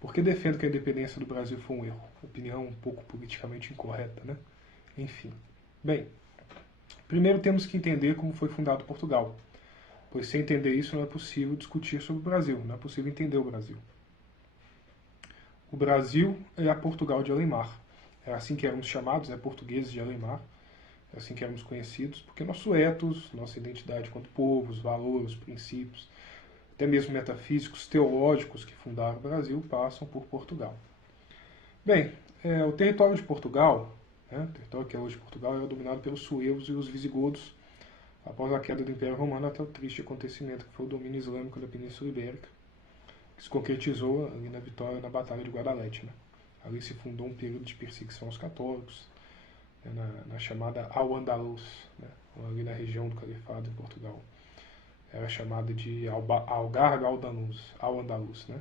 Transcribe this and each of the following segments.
Por que defendo que a independência do Brasil foi um erro? Opinião um pouco politicamente incorreta, né? Enfim. Bem, primeiro temos que entender como foi fundado Portugal, pois sem entender isso não é possível discutir sobre o Brasil, não é possível entender o Brasil. O Brasil é a Portugal de Além-Mar. É assim que éramos chamados, portugueses de Além-Mar. É assim que éramos conhecidos, porque nosso ethos, nossa identidade enquanto povo, os valores, os princípios, até mesmo metafísicos, teológicos que fundaram o Brasil, passam por Portugal. Bem, o território de Portugal, o território que é hoje Portugal, era dominado pelos suevos e os visigodos após a queda do Império Romano até o triste acontecimento que foi o domínio islâmico da Península Ibérica, que se concretizou ali na vitória na Batalha de Guadalete. Né? Ali se fundou um período de perseguição aos católicos, na chamada Al-Andalus, né? Ali na região do Califado em Portugal. Era chamada de Algarve Al-Andalus. Né?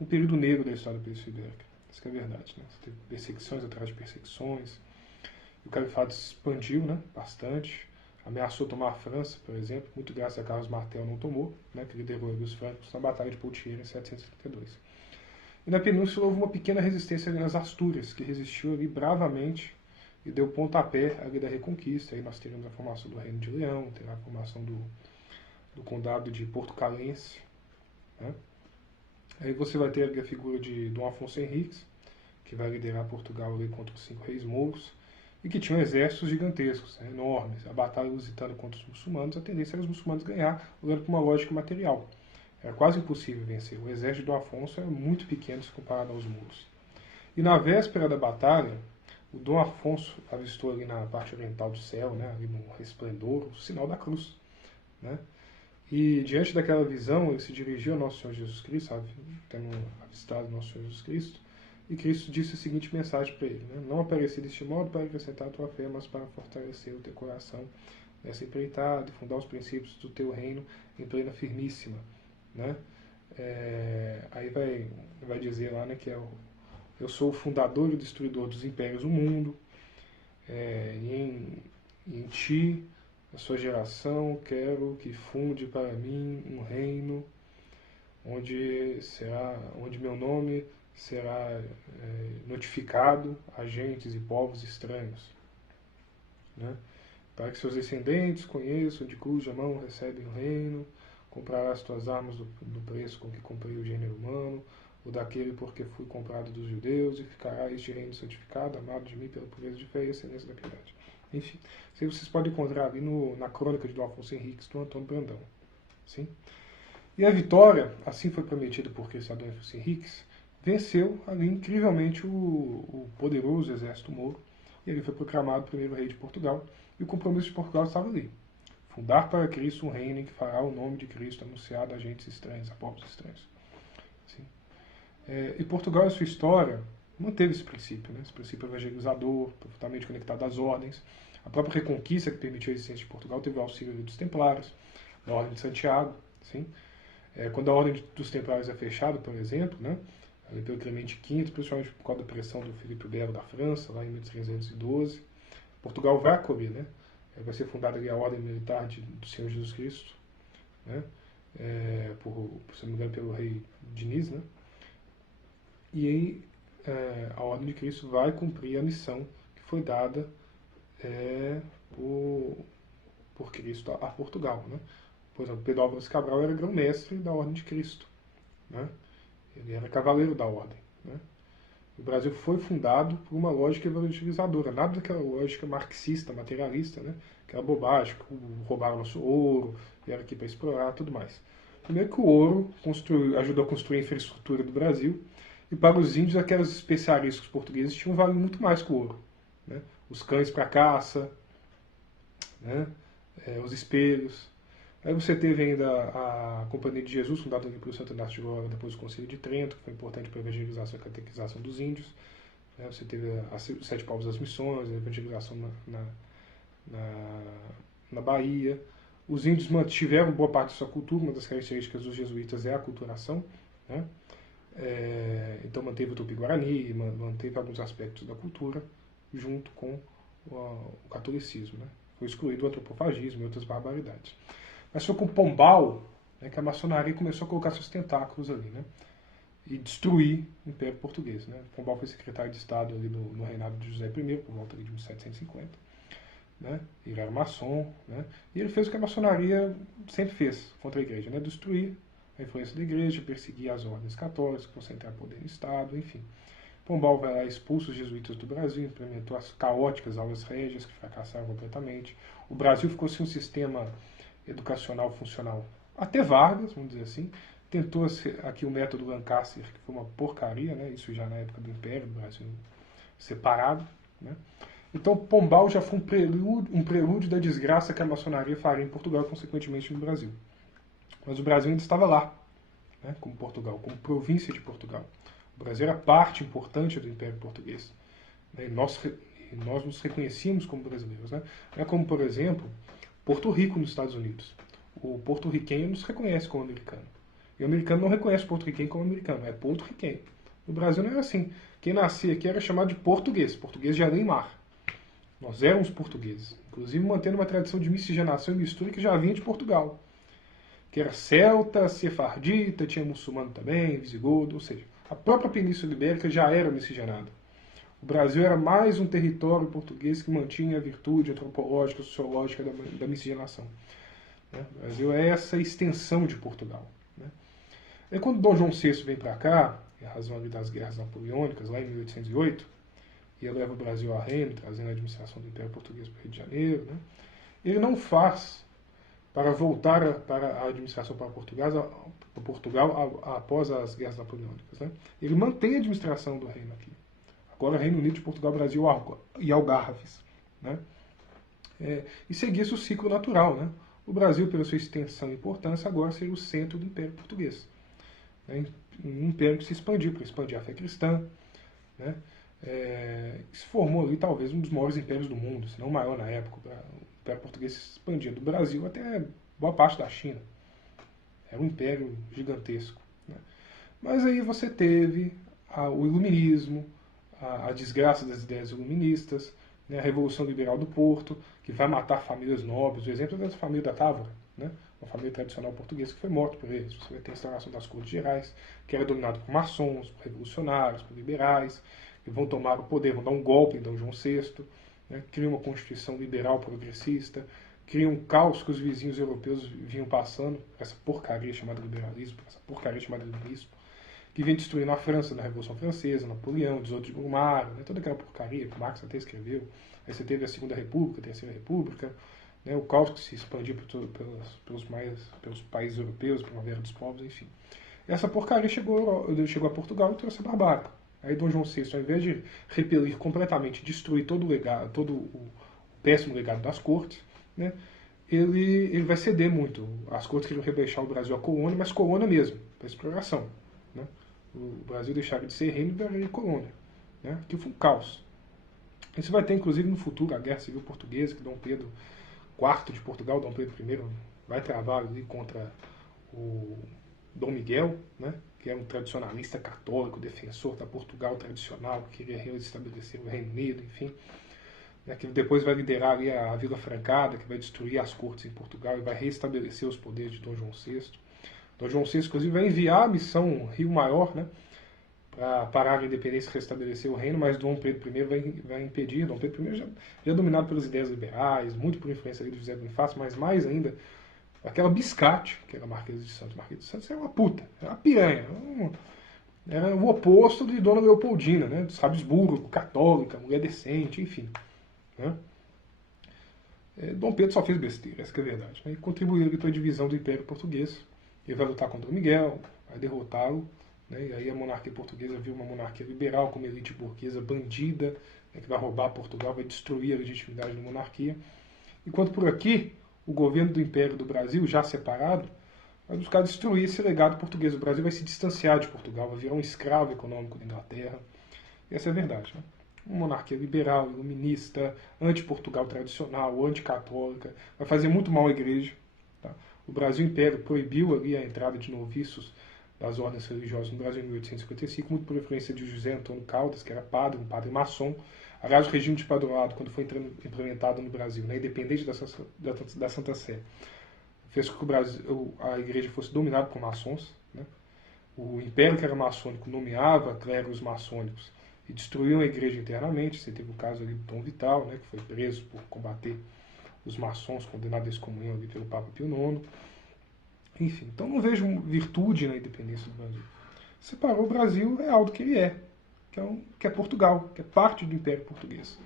Um período negro da história da Península Ibérica. Isso que é verdade. Né? Você teve perseguições atrás de perseguições. E o Califado se expandiu, né? Bastante. Ameaçou tomar a França, por exemplo, muito graças a Carlos Martel não tomou, né? Que liderou os francos na Batalha de Poitiers em 732. E na Península houve uma pequena resistência ali nas Astúrias, que resistiu ali bravamente e deu pontapé ali da Reconquista. Aí nós teremos a formação do Reino de Leão, terá a formação do Condado de Porto Calense. Né? Aí você vai ter ali a figura de Dom Afonso Henriques, que vai liderar Portugal ali contra os 5 reis mouros, e que tinham exércitos gigantescos, enormes. A batalha lusitana contra os muçulmanos, a tendência era os muçulmanos ganhar, olhando para uma lógica material. Era quase impossível vencer. O exército de Dom Afonso era muito pequeno se comparado aos mouros. E na véspera da batalha, o Dom Afonso avistou ali na parte oriental do céu, né, ali no resplendor, o sinal da cruz. Né? E diante daquela visão, ele se dirigiu ao Nosso Senhor Jesus Cristo, tendo avistado Nosso Senhor Jesus Cristo, e Cristo disse a seguinte mensagem para ele: né? Não apareci deste modo para acrescentar a tua fé, mas para fortalecer o teu coração nessa empreitada e fundar os princípios do teu reino em plena firmíssima. Né? Aí vai dizer lá, né, que eu sou o fundador e o destruidor dos impérios do mundo, e em ti, a sua geração, quero que funde para mim um reino onde meu nome será notificado a gentes e povos estranhos. Né? Para que seus descendentes conheçam de cuja mão recebem o reino, comprarás tuas armas do preço com que comprei o gênero humano, o daquele porque fui comprado dos judeus, e ficará este reino santificado, amado de mim pela pureza de fé e excelência da piedade. Enfim, isso aí vocês podem encontrar ali na crônica de Dom Afonso Henriques, do Antônio Brandão. Sim? E a vitória, assim foi prometida por Cristo a Dom Afonso Henriques, venceu ali incrivelmente o poderoso exército moro, e ele foi proclamado primeiro rei de Portugal, e o compromisso de Portugal estava ali: fundar para Cristo um reino em que fará o nome de Cristo anunciado a gentes estranhas, a povos estranhos. Sim. E Portugal, em sua história, manteve esse princípio, né? Esse princípio evangelizador, profundamente conectado às ordens. A própria Reconquista, que permitiu a existência de Portugal, teve o auxílio dos Templários, da Ordem de Santiago. Sim? Quando a Ordem dos Templários é fechada, por exemplo, né? Pelo Clemente V, principalmente por causa da pressão do Filipe Belo da França, lá em 1312, Portugal vai acolher, né? Vai ser fundada ali a Ordem Militar do Senhor Jesus Cristo, né? Se não me engano, pelo rei Diniz, né? E aí a Ordem de Cristo vai cumprir a missão que foi dada por Cristo a Portugal, né? Por exemplo, Pedro Álvares Cabral era grão-mestre da Ordem de Cristo, né? Ele era cavaleiro da Ordem, né? O Brasil foi fundado por uma lógica evangelizadora, nada daquela lógica marxista, materialista, né? Aquela bobagem, roubaram nosso ouro, vieram aqui para explorar, tudo mais. Primeiro que o ouro ajudou a construir a infraestrutura do Brasil, e para os índios aquelas especiarias que os portugueses tinham valido muito mais que o ouro. Né? Os cães para caça, né? Os espelhos. Aí você teve ainda a Companhia de Jesus, fundada pelo Santo Inácio de Loyola depois do Concílio de Trento, que foi importante para a evangelização e a catequização dos índios. Você teve os 7 povos das missões, a evangelização na Bahia. Os índios mantiveram boa parte da sua cultura, uma das características dos jesuítas é a aculturação. Né? Então manteve o Tupi-Guarani, manteve alguns aspectos da cultura junto com o catolicismo. Né? Foi excluído o antropofagismo e outras barbaridades. Mas foi com Pombal, né, que a maçonaria começou a colocar seus tentáculos ali. Né? e destruir o Império Português. Né? Pombal foi secretário de Estado ali no reinado de José I, por volta de 1750. Né? Ele era maçom, né? E ele fez o que a maçonaria sempre fez contra a igreja, né? Destruir a influência da igreja, perseguir as ordens católicas, concentrar poder no Estado, enfim. Pombal vai lá, expulsa os jesuítas do Brasil, implementou as caóticas aulas régias, que fracassaram completamente. O Brasil ficou sem um sistema educacional funcional até Vargas, vamos dizer assim. Tentou aqui o método Lancaster, que foi uma porcaria, né? Isso já na época do Império, do Brasil separado, né? Então, Pombal já foi um prelúdio da desgraça que a maçonaria faria em Portugal e, consequentemente, no Brasil. Mas o Brasil ainda estava lá, né, como Portugal, como província de Portugal. O Brasil era parte importante do Império Português. Né, e nós nos reconhecíamos como brasileiros. Né? É como, por exemplo, Porto Rico nos Estados Unidos. O porto-riquenho nos reconhece como americano. E o americano não reconhece o porto-riquenho como americano, é porto-riquenho. No Brasil não era assim. Quem nascia aqui era chamado de português, português de além mar. Nós éramos portugueses, inclusive mantendo uma tradição de miscigenação e mistura que já vinha de Portugal, que era celta, sefardita, tinha muçulmano também, visigodo, ou seja, a própria Península Ibérica já era miscigenada. O Brasil era mais um território português que mantinha a virtude antropológica, sociológica da miscigenação. Né? O Brasil é essa extensão de Portugal. Né? E quando Dom João VI vem para cá, em razão ali das guerras napoleônicas, lá em 1808, e leva o Brasil a reino, trazendo a administração do Império Português para o Rio de Janeiro, né? Ele não faz para voltar para a administração para Portugal após as guerras napoleônicas. Né? Ele mantém a administração do reino aqui. Agora, Reino Unido de Portugal, Brasil e Algarves. Né? E seguisse o ciclo natural. Né? O Brasil, pela sua extensão e importância, agora seria o centro do Império Português. Né? Um império que se expandiu para expandir a fé cristã, né? Se formou ali talvez um dos maiores impérios do mundo, se não o maior na época. O Império Português se expandia do Brasil até boa parte da China. Era um império gigantesco. Né? Mas aí você teve o iluminismo, a desgraça das ideias iluministas, né? A Revolução Liberal do Porto, que vai matar famílias nobres. O exemplo é da família da Távora, né? Uma família tradicional portuguesa que foi morta por eles. Você vai ter a instauração das Cortes Gerais, que era dominado por maçons, por revolucionários, por liberais, que vão tomar o poder, vão dar um golpe em Dom João VI, né, cria uma constituição liberal progressista, cria um caos que os vizinhos europeus vinham passando, essa porcaria chamada liberalismo, essa porcaria chamada iluminismo, que vem destruindo a França na Revolução Francesa, Napoleão, 18 de Brumário, né, toda aquela porcaria que Marx até escreveu. Aí você teve a Segunda República, a Terceira República, né, o caos que se expandiu pelos países europeus, a Primavera dos Povos, enfim. Essa porcaria chegou a Portugal e trouxe a barbárie. Aí Dom João VI, ao invés de repelir completamente, destruir todo o péssimo legado das cortes, né, ele vai ceder muito. As cortes queriam rebaixar o Brasil à colônia, mas colônia mesmo, para exploração. Né? O Brasil deixaria de ser reino e viraria colônia. Né? Que foi um caos. Isso vai ter, inclusive, no futuro, a Guerra Civil Portuguesa, que Dom Pedro IV de Portugal, Dom Pedro I, vai travar ali contra o Dom Miguel, né? Que é um tradicionalista católico, defensor da Portugal tradicional, que queria restabelecer o Reino Unido, enfim. Né, que depois vai liderar ali a Vila Francada, que vai destruir as cortes em Portugal e vai restabelecer os poderes de Dom João VI. Dom João VI, inclusive, vai enviar a missão Rio Maior, né, para parar a independência e restabelecer o reino, mas Dom Pedro I vai impedir. Dom Pedro I já é dominado pelas ideias liberais, muito por influência ali do José Bonifácio, mas mais ainda aquela Biscate, que era a Marquesa de Santos. Marquesa de Santos era uma puta, era uma piranha. Era o oposto de Dona Leopoldina, né? Dos Habsburgo, católica, mulher decente, enfim. Né? Dom Pedro só fez besteira, essa que é a verdade. Né? E contribuiu para a divisão do Império Português. Ele vai lutar contra o Miguel, vai derrotá-lo. Né? E aí a monarquia portuguesa viu uma monarquia liberal, com uma elite burguesa bandida, né? Que vai roubar Portugal, vai destruir a legitimidade da monarquia. Enquanto por aqui, o governo do Império do Brasil, já separado, vai buscar destruir esse legado português. O Brasil vai se distanciar de Portugal, vai virar um escravo econômico da Inglaterra. E essa é a verdade. Né? Uma monarquia liberal, iluminista, anti-Portugal tradicional, anticatólica, vai fazer muito mal à igreja. Tá? O Brasil Império proibiu ali a entrada de noviços das ordens religiosas no Brasil em 1855, muito por influência de José Antônio Caldas, que era padre, um padre maçom. Aliás, o regime de padroado, quando foi implementado no Brasil, né, independente da Santa Sé, fez com que a igreja fosse dominada por maçons. Né? o império que era maçônico nomeava clérigos maçônicos e destruíam a igreja internamente. Você teve o caso ali do Dom Vital, né, que foi preso por combater os maçons, condenado à excomunhão ali pelo Papa Pio IX. Enfim, então não vejo virtude na independência do Brasil. Separou o Brasil real do que ele é, que é Portugal, que é parte do Império Português.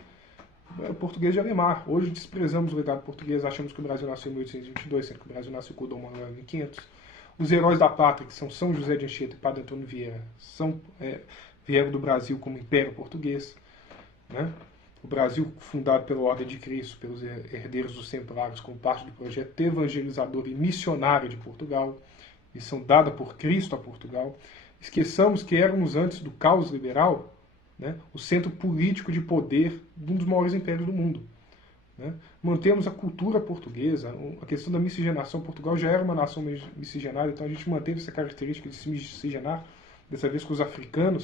O português de Alemar. Hoje desprezamos o legado português, achamos que o Brasil nasceu em 1822, sendo que o Brasil nasceu com o Dom Manuel em 1500. Os heróis da pátria, que são São José de Anchieta e Padre Antônio Vieira, vieram do Brasil como Império Português. Né? O Brasil, fundado pela Ordem de Cristo, pelos herdeiros dos Templários, como parte do projeto evangelizador e missionário de Portugal, missão dada por Cristo a Portugal. Esqueçamos que éramos, antes do caos liberal, né, o centro político de poder de um dos maiores impérios do mundo. Né? Mantemos a cultura portuguesa, a questão da miscigenação. Portugal já era uma nação miscigenária, então a gente manteve essa característica de se miscigenar, dessa vez com os africanos,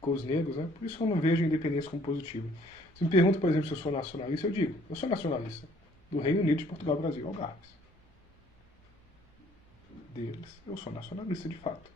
com os negros. Né? Por isso eu não vejo a independência como positiva. Se me pergunta, por exemplo, se eu sou nacionalista, eu digo, eu sou nacionalista do Reino Unido, de Portugal, Brasil, Algarves. Deles, eu sou nacionalista de fato.